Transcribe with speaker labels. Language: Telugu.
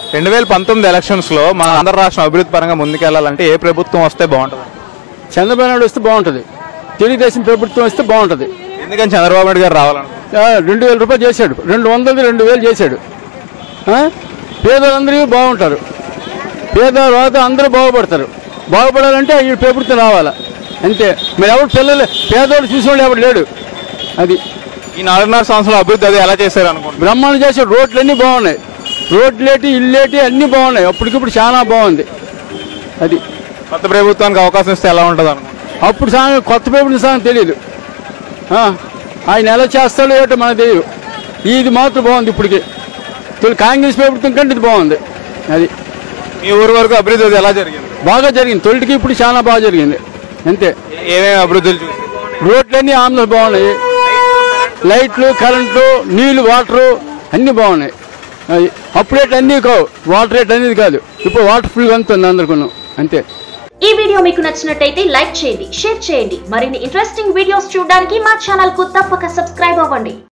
Speaker 1: 2019 ఎలక్షన్స్లో మన ఆంధ్ర రాష్ట్రం అభివృద్ధి పరంగా ముందుకెళ్లాలంటే ఏ ప్రభుత్వం వస్తే బాగుంటుంది?
Speaker 2: చంద్రబాబు నాయుడు వస్తే బాగుంటుంది. తెలుగుదేశం ప్రభుత్వం వస్తే బాగుంటుంది.
Speaker 1: ఎందుకని చంద్రబాబు నాయుడు గారు రావాలని?
Speaker 2: 2000 రూపాయలు చేశాడు, 200 2000 చేశాడు. పేదలందరూ బాగుంటారు, పేదవాళ్ళు అందరూ బాగుపడతారు. బాగుపడాలంటే ఈ ప్రభుత్వం రావాలా అంతే. మరి ఎవరు పిల్లలు పేదవాళ్ళు చూసేవాళ్ళు ఎవరు లేడు. అది
Speaker 1: ఈ 4.5 సంవత్సరాల అభివృద్ధి అది ఎలా చేశారు అనుకుంటున్నారు?
Speaker 2: బ్రహ్మాండం చేశాడు. రోడ్లన్నీ బాగున్నాయి, రోడ్లేటి ఇల్లేటి అన్నీ బాగున్నాయి. అప్పటికిప్పుడు చాలా బాగుంది. అది
Speaker 1: కొత్త ప్రభుత్వానికి అవకాశం ఇస్తే ఎలా ఉంటుంది అనుకుంటున్నారు?
Speaker 2: అప్పుడు సాంగ్ కొత్త ప్రభుత్వం సాంగ్ తెలియదు. ఆయన ఎలా చేస్తాడో ఏటో మనకు తెలియదు. ఇది మాత్రం బాగుంది. ఇప్పటికి కాంగ్రెస్ ప్రభుత్వం కంటే ఇది బాగుంది. అది
Speaker 1: మీ ఊరు వరకు అభివృద్ధి ఎలా జరిగింది?
Speaker 2: బాగా జరిగింది. తొలిటికి ఇప్పుడు చాలా బాగా జరిగింది అంతే.
Speaker 1: ఏమేమి అభివృద్ధులు చూసి?
Speaker 2: రోడ్లన్నీ ఆంధ్ర బాగున్నాయి, లైట్లు, కరెంటు, నీళ్లు, వాటరు అన్నీ బాగున్నాయి. అది అప్పుడేట్ అన్నీ కావు, వాటర్ రేట్ అనేది కాదు. ఇప్పుడు వాటర్ ఫుల్ అందుతుంది అందరికీ అంతే.
Speaker 3: ఈ వీడియో మీకు నచ్చినట్టయితే లైక్ చేయండి, షేర్ చేయండి. మరిన్ని ఇంట్రెస్టింగ్ వీడియోస్ చూడడానికి మా ఛానల్ కు తప్పక సబ్స్క్రైబ్ అవ్వండి.